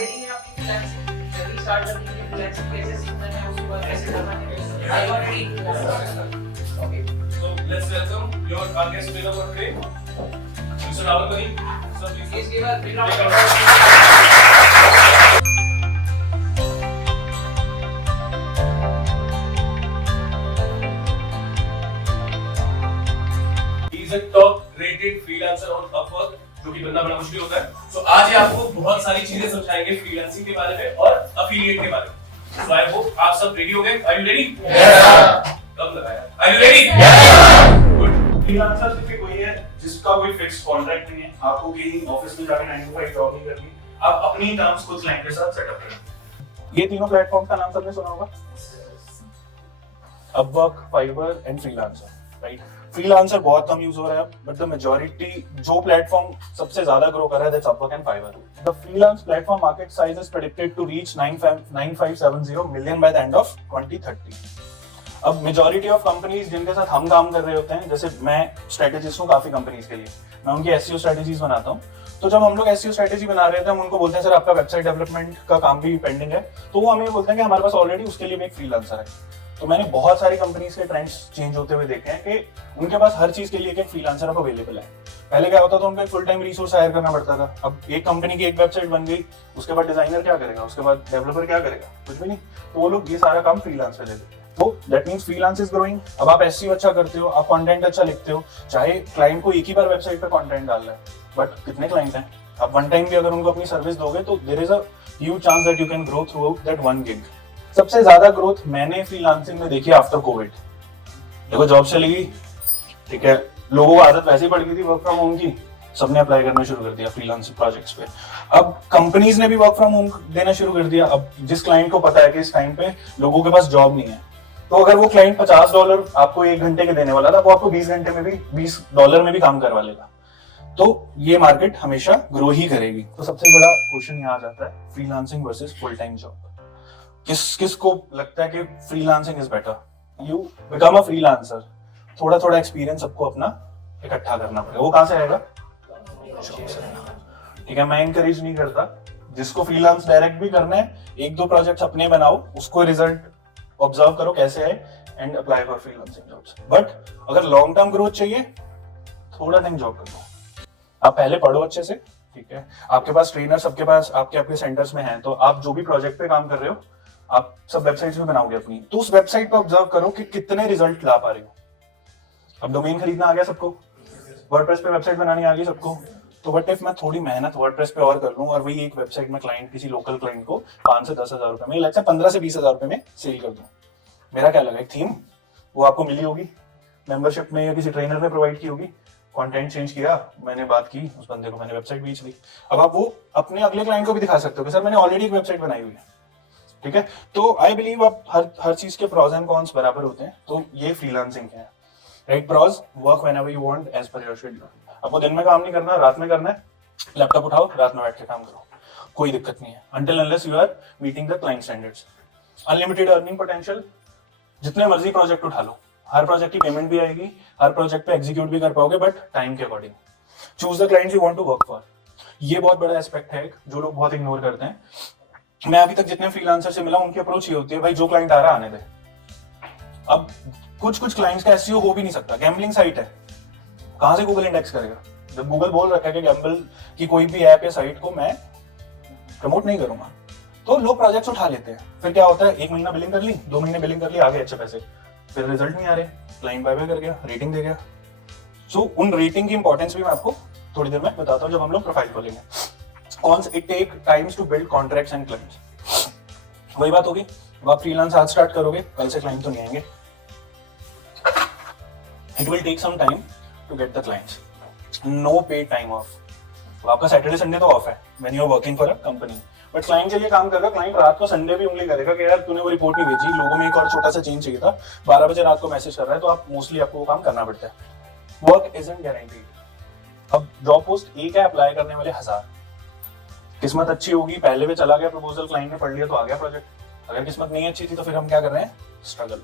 Ready है आपकी freelancing journey start करने के लिए? फ्रीलांसिंग कैसे सीखना है, उसके बाद कैसे करना है? I am ready. Okay, So let's welcome your our guest speaker for today, Mr. Rahul Kani. So please इसके बाद take background a He is a top rated freelancer on Upwork, जो कि बनना बड़ा मुश्किल होता है। So आज ये आपको बहुत सारी चीजें समझाएंगे फ्रीलांसिंग के बारे में और अफिलिएट के बारे में। So I hope आप सब रेडी हो गए? Are you ready? कब लगाया? Are you ready? Good. Freelancer सिर्फ कोई है जिसका कोई फिक्स कॉन्ट्रैक्ट नहीं है, आपको कहीं ऑफिस में जाकर 9 to 5 जॉब नहीं करनी, आप अपनी टर्म्स खुद क्लाइंट के साथ सेटअप करें। ये तीनों प्लेटफॉर्म का नाम सबने सुना होगा, Upwork, Fiverr and freelancer, right? Freelancer बहुत कम यूज हो रहा है अब, बट द मेजॉरिटी जो प्लेटफॉर्म सबसे ज्यादा ग्रो कर रहा है that's Upwork and Fiverr. The freelance platform market size is predicted to reach 9570 million by the end of 2030। अब मेजॉरिटी ऑफ कंपनीज जिनके साथ हम काम कर रहे होते हैं, जैसे मैं स्ट्रेटेजिस्ट हूँ काफी कंपनीज के लिए, मैं उनकी एसईओ स्ट्रेटेजीज बनाता हूँ। तो जब हम लोग एसईओ स्ट्रेटेजी बना रहे थे, हम उनको बोलते हैं सर आपका वेबसाइट डेवलपमेंट का काम भी पेंडिंग है, तो वो हमें बोलते हैं कि हमारे पास ऑलरेडी उसके लिए भी एक फ्रीलांसर है। तो मैंने बहुत सारी कंपनीज के ट्रेंड्स चेंज होते हुए देखे हैं कि उनके पास हर चीज के लिए एक फ्रीलांसर अब अवेलेबल है। पहले क्या होता था, उनको एक फुल टाइम रिसोर्स हायर करना पड़ता था। अब एक कंपनी की एक वेबसाइट बन गई, उसके बाद डिजाइनर क्या करेगा, उसके बाद डेवलपर क्या करेगा, कुछ भी नहीं। तो वो लोग ये सारा काम फ्रीलांस पे ले लेते हैं। तो that means freelance is growing. अब आप एसईओ अच्छा करते हो, आप कंटेंट अच्छा लिखते हो, चाहे क्लाइंट को एक ही बार वेबसाइट पे कंटेंट डालना है, बट कितने क्लाइंट हैं, आप वन टाइम भी अगर उनको अपनी सर्विस दोगे तो there is a huge chance that you can grow throughout that one gig. सबसे ज्यादा ग्रोथ मैंने फ्रीलांसिंग में देखी आफ्टर कोविड। देखो जॉब चली गई, ठीक है, लोगों को आदत वैसे ही पड़ गई थी वर्क फ्रॉम होम की, सबने अप्लाई करना शुरू कर दिया फ्रीलांसिंग प्रोजेक्ट्स पे। अब कंपनीज ने भी वर्क फ्रॉम होम देना शुरू कर दिया। अब जिस क्लाइंट को पता है कि इस टाइम पे लोगों के पास जॉब नहीं है, तो अगर वो क्लाइंट $50 आपको 1 घंटे के देने वाला था, वो आपको 20 घंटे में भी $20 में भी काम करवा लेगा। तो ये मार्केट हमेशा ग्रो ही करेगी। तो सबसे बड़ा क्वेश्चन यहाँ आ जाता है, freelancing versus full time job. किस को लगता है कि freelancing is better? You become a freelancer, थोड़ा थोड़ा एक्सपीरियंस सबको अपना इकट्ठा करना पड़ेगा। वो कहां से आएगा? जॉब से। ठीक है, मैं इंकरेज नहीं करता, जिसको फ्रीलांस डायरेक्ट भी करना है, 1-2 प्रोजेक्ट्स अपने बनाओ, उसको रिजल्ट ऑब्जर्व करो कैसे है and apply for freelancing jobs. But अगर लॉन्ग टर्म ग्रोथ चाहिए, थोड़ा टाइम जॉब कर लो। आप पहले पढ़ो अच्छे से, ठीक है, आपके पास ट्रेनर सबके पास आपके सेंटर्स में हैं, तो आप जो भी प्रोजेक्ट पे काम कर रहे हो, आप सब वेबसाइट्स भी बनाओगे अपनी, तो उस वेबसाइट पे ऑब्जर्व करो कि कितने रिजल्ट ला पा रहे हो। अब डोमेन खरीदना आ गया सबको, वर्डप्रेस पे वेबसाइट बनानी आ गई सबको, तो व्हाट इफ मैं थोड़ी मेहनत वर्डप्रेस पे और कर लूं और वही एक वेबसाइट में क्लाइंट, किसी लोकल क्लाइंट को 5 से 10 हजार रुपए में, लगता है 15 से 20 हजार रुपए में सेल कर दूं। मेरा क्या लगा, एक थीम वो आपको मिली होगी मेंबरशिप में या किसी ट्रेनर ने प्रोवाइड की होगी, कंटेंट चेंज किया, मैंने बात की उस बंदे को, मैंने वेबसाइट बेच दी। अब आप वो अपने अगले क्लाइंट को भी दिखा सकते हो कि सर मैंने ऑलरेडी एक वेबसाइट बनाई हुई है। ठीक है, तो आई बिलीव आप हर चीज के प्रॉज एंड कॉन्स बराबर होते हैं। तो ये फ्रीलांसिंग है, right? Pros, work whenever you want as per your schedule. आपको दिन में काम नहीं करना, रात में करना है, लैपटॉप उठाओ, रात में बैठ के काम करो, कोई दिक्कत नहीं है, until unless you are meeting the client standards। Unlimited earning potential, जितने मर्जी प्रोजेक्ट उठा लो, हर प्रोजेक्ट की पेमेंट भी आएगी, हर प्रोजेक्ट पे एग्जीक्यूट भी कर पाओगे, बट टाइम के according. Choose the clients you want to work for, ये बहुत बड़ा एस्पेक्ट है जो लोग बहुत इग्नोर करते हैं। मैं अभी तक जितने फ्रीलांसर से मिला, उनकी अप्रोच ये होती है, भाई जो क्लाइंट आ रहा आने दे। अब कुछ क्लाइंट्स का एसईओ हो भी नहीं सकता, गैम्बलिंग साइट है, कहां से गूगल इंडेक्स करेगा? जब गूगल बोल रखा है कि गैम्बल की कोई भी ऐप या साइट को मैं प्रमोट नहीं करूंगा, तो लोग प्रोजेक्ट्स उठा लेते हैं। फिर क्या होता है, 1 महीना बिलिंग कर ली, 2 महीने बिलिंग कर ली, आ गए अच्छे पैसे, फिर रिजल्ट नहीं आ रहे, क्लाइंट बाय बाय कर गया, रेटिंग दे गया। सो उन रेटिंग की इंपॉर्टेंस भी मैं आपको थोड़ी देर में बताता हूं जब हम लोग प्रोफाइल खोलेंगे। Cons, it take times to build contracts and clients. वही बात होगी, अब आप फ्रीलांस आज स्टार्ट करोगे, कल से क्लाइंट तो नहीं आएंगे। It will take some time to get the clients. No paid time off, तो आपका सैटरडे संडे तो ऑफ है when you are working for a company, but client के लिए काम कर रहा है। क्लाइंट रात को संडे भी उंगली करेगा कि यार तूने वो रिपोर्ट नहीं भेजी, लोगों में एक और छोटा सा चेंज चाहिए था, 12 बजे रात को मैसेज कर रहा है, तो आप मोस्टली आपको वो काम करना पड़ता है। Work isn't guaranteed. अब जॉब पोस्ट एक है, अप्लाई करने वाले 1000। किस्मत अच्छी होगी, पहले भी चला गया प्रपोजल, क्लाइंट ने पढ़ लिया तो आ गया प्रोजेक्ट। अगर किस्मत नहीं अच्छी थी तो फिर हम क्या कर रहे हैं, स्ट्रगल।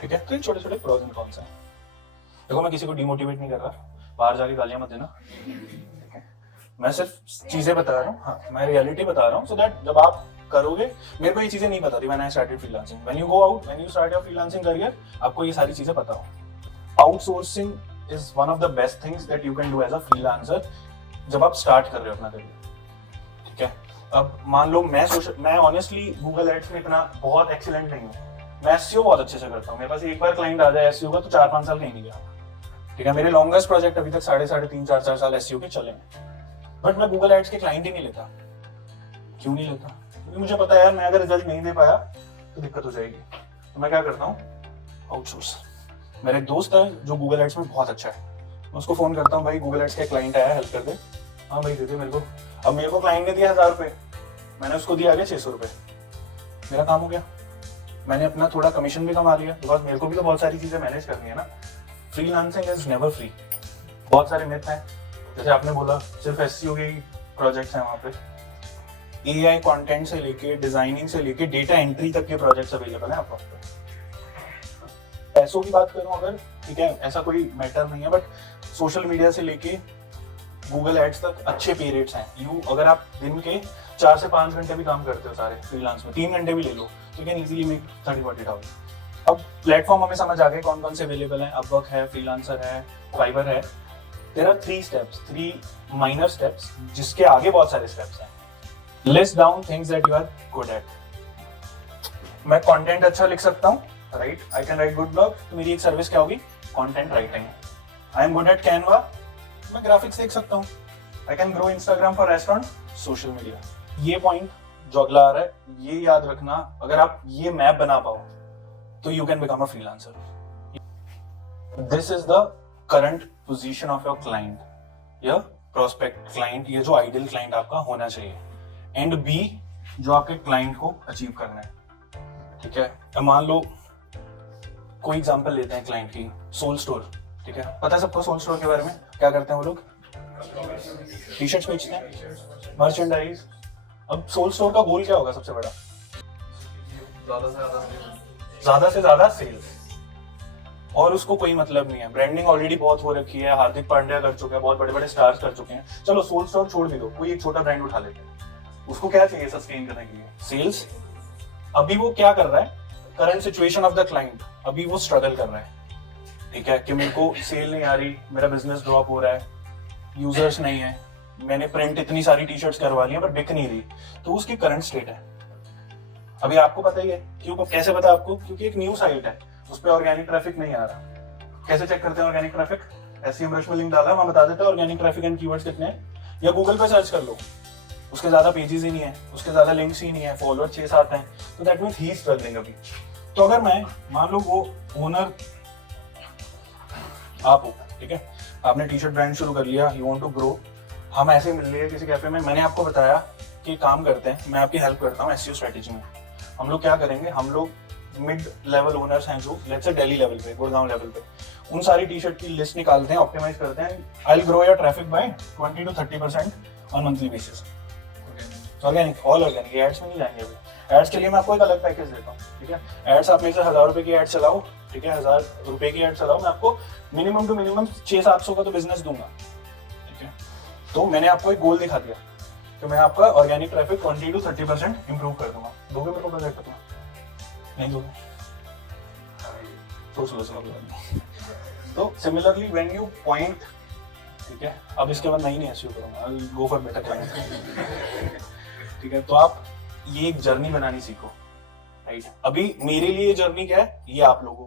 ठीक है, तो ये छोटे छोटे प्रोज एंड कॉन्स हैं। देखो मैं किसी को डिमोटिवेट नहीं कर रहा, बाहर जाके गालियां मत देना, मैं सिर्फ चीजें बता रहा हूँ, हाँ मैं रियलिटी बता रहा हूँ, सो दैट जब आप करोगे, मेरे को ये चीजें नहीं पता थी when I started freelancing. When you go out, when you start your freelancing career, आपको ये सारी चीजें पता हो। Outsourcing is one of the best things that you can do as a freelancer जब आप स्टार्ट कर रहे हो अपना करियर, ठीक है। अब मान लो मैं ऑनेस्टली गूगल एड्स में इतना बहुत एक्सीलेंट नहीं हूँ, मैं एसईओ बहुत अच्छे से करता हूँ, मेरे पास एक बार क्लाइंट आ जाए एसईओ का तो 4-5 साल कहीं नहीं गया, ठीक है। मेरे लॉन्गेस्ट प्रोजेक्ट अभी तक 3.5-4 साल एसईओ के चले हैं, बट मैं गूगल एड्स के क्लाइंट ही नहीं लेता। क्यों नहीं लेता? क्योंकि मुझे पता है यार मैं अगर रिजल्ट नहीं दे पाया तो दिक्कत हो जाएगी, तो मैं क्या करता हूँ, आउटसोर्स। मेरा एक दोस्त है जो गूगल एड्स में बहुत अच्छा है, मैं उसको फोन करता हूँ, भाई गूगल एड्स का क्लाइंट आया, हेल्प कर दे। हाँ भाई दे दे मेरे को। अब मेरे को क्लाइंट ने दिया 1000 रुपये, मैंने उसको दिया आगे 600 रुपये, मेरा काम हो गया। मैंने अपना थोड़ा कमीशन भी कमा लिया, बिकॉज मेरे को भी तो बहुत सारी चीजें मैनेज करनी है ना। Freelancing is never free. बहुत सारे मिथ हैं, जैसे आपने बोला सिर्फ एसईओ के प्रोजेक्ट्स हैं, वहाँ पे एआई कंटेंट से लेके डिजाइनिंग से लेके डेटा एंट्री तक के प्रोजेक्ट्स अवेलेबल हैं आपको। पैसों की बात करूं अगर, ठीक है, ऐसा कोई मैटर नहीं है, बट सोशल मीडिया से लेके गूगल एड्स तक अच्छे पे रेट्स हैं। अगर आप दिन के 4 से 5 घंटे भी काम करते हो सारे फ्रीलांस में, 3 घंटे भी ले लो, तो कैन इजीली मेक 30-40,000। अब प्लेटफॉर्म हमें समझ आ गए कौन कौन से अवेलेबल हैं, अपवर्क है, फ्रीलांसर है, फाइवर है। देयर आर 3 माइनर स्टेप्स जिसके आगे बहुत सारे स्टेप्स हैं। List down things that you are good at. मैं कंटेंट अच्छा लिख सकता हूँ, right, I can write good blog, तो मेरी एक सर्विस क्या होगी, content writing. I am good at Canva, मैं ग्राफिक्स देख सकता हूँ। I can grow Instagram for restaurant, social media. ये पॉइंट जो अगला आ रहा है, ये याद रखना, अगर आप ये मैप बना पाओ तो you can become a freelancer. This is the current position of your client, या प्रोस्पेक्ट क्लाइंट, ये जो आइडियल क्लाइंट आपका होना चाहिए। एंड बी जो आपके क्लाइंट को अचीव करना है, ठीक है। अब मान लो कोई एग्जांपल लेते हैं क्लाइंट की, सोल स्टोर, ठीक है। पता है सबको सोल स्टोर के बारे में, क्या करते हैं वो लोग, टी शर्ट्स बेचते हैं, मर्चेंडाइज। अब सोल स्टोर का गोल क्या होगा सबसे बड़ा, ज्यादा से ज्यादा सेल्स, और उसको कोई मतलब नहीं है। ब्रांडिंग ऑलरेडी बहुत हो रखी है, हार्दिक पांड्या कर चुके हैं, बहुत बड़े बड़े स्टार्स कर चुके हैं। चलो सोल स्टोर छोड़ भी दो, कोई एक छोटा ब्रांड उठा लेते हैं, उसको क्या चाहिए सस्टेन करने के लिए, सेल्स। अभी वो क्या कर रहा है, current situation of the client, अभी वो स्ट्रगल कर रहा है, ठीक है, कि मेरे को सेल नहीं आ रही, मेरा बिजनेस ड्रॉप हो रहा है, यूजर्स नहीं है, मैंने प्रिंट इतनी सारी टी शर्ट्स करवा ली पर बिक नहीं रही, तो उसकी करंट स्टेट है। अभी आपको पता ही है, क्यों, कैसे पता आपको, क्योंकि एक न्यू साइट है, उस पर ऑर्गेनिक ट्रैफिक नहीं आ रहा। कैसे चेक करते हैं ऑर्गेनिक ट्रैफिक, SEM में लिंक डाला, वहां बता देते हैं ऑर्गेनिक ट्रैफिक एंड कीवर्ड्स कितने हैं, या गूगल पे सर्च कर लो, उसके ज्यादा पेजेस ही नहीं है, उसके ज्यादा लिंक्स ही नहीं है, फॉलोअर 6-7 हैं, तो that means he is struggling अभी। तो अगर मैं मान लो वो ओनर आप हो, ठीक है, आपने टी शर्ट ब्रांड शुरू कर लिया, यू वांट टू ग्रो, हम ऐसे मिल रहे हैं किसी कैफे में, मैंने आपको बताया कि काम करते हैं, मैं आपकी हेल्प करता हूँ SEO स्ट्रेटेजी में। हम लोग क्या करेंगे, हम लोग मिड लेवल ओनर्स हैं जो लेट्स से दिल्ली लेवल पे, गुड़गांव लेवल पे, उन सारी टी शर्ट की लिस्ट निकालते हैं, ऑप्टिमाइज करते हैं। I will grow your traffic by 20 to 30% on monthly basis. Organic, all organic, ads में नहीं जाएंगे अभी। एड्स के लिए मैं आपको एक अलग पैकेज देता हूँ, ठीक है। एड्स आप मेरे से 1000 रुपए की एड चलाओ, ठीक है, 1000 रुपए की एड चलाओ, मैं आपको मिनिमम टू मिनिमम 600-700 का तो बिजनेस दूंगा, ठीक है। तो मैंने आपको एक गोल दिखा दिया कि मैं आपका ऑर्गेनिक ट्रैफिक 20 to 30% इंप्रूव कर दूंगा। दोगे मेरे को प्रोजेक्ट अपना, नहीं दोगे, सोच लो। तो सिमिलरली व्हेन यू पॉइंट, ठीक है, अब इसके बाद नहीं SEO करूंगा, I will go for better client, ठीक है। तो आप ये एक जर्नी बनानी सीखो, राइट। अभी मेरे लिए ये जर्नी क्या है, ये आप लोगों,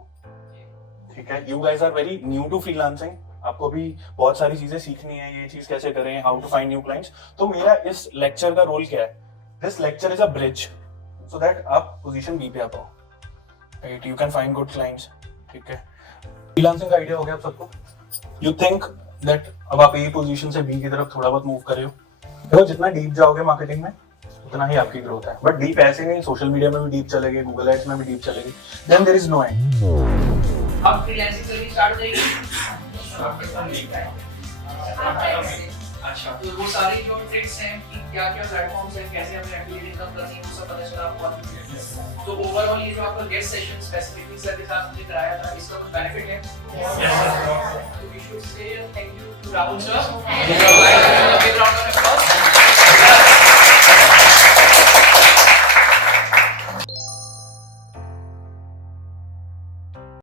ठीक है, you guys are very new to freelancing, आपको भी बहुत सारी चीजें सीखनी है, ये चीज कैसे करें, how to find new clients. तो मेरा इस लेक्चर का रोल क्या है, this lecture is a bridge so that आप पोजीशन बी पे आ पाओ, right, you can find good clients, ठीक है। फ्रीलांसिंग का आइडिया हो गया आप सबको। यू थिंक दैट अब आप ए पोजीशन से बी की तरफ थोड़ा बहुत मूव कर रहे हो, तो जितना डीप जाओगे मार्केटिंग में उतना ही आपकी ग्रोथ है। बट डीप ऐसे नहीं, सोशल मीडिया में भी डीप चलेगी, गूगल एड्स में भी डीप चलेगी, then there is no end. अब फ्रीलांसिंग जर्नी स्टार्ट हो जाएगी। अच्छा, तो वो सारी जो ट्रिक्स हैं कि क्या क्या प्लेटफॉर्म्स हैं, कैसे हमें एफिलिएट इनकम करनी है, वो सब पता चला आपको। तो ओवरऑल ये जो आपका गेस्ट सेशन स्पेसिफिकली सर के साथ मुझे कराया था, इसका कुछ बेनिफिट है? Yes sir. तो we should say thank you to Rahul sir.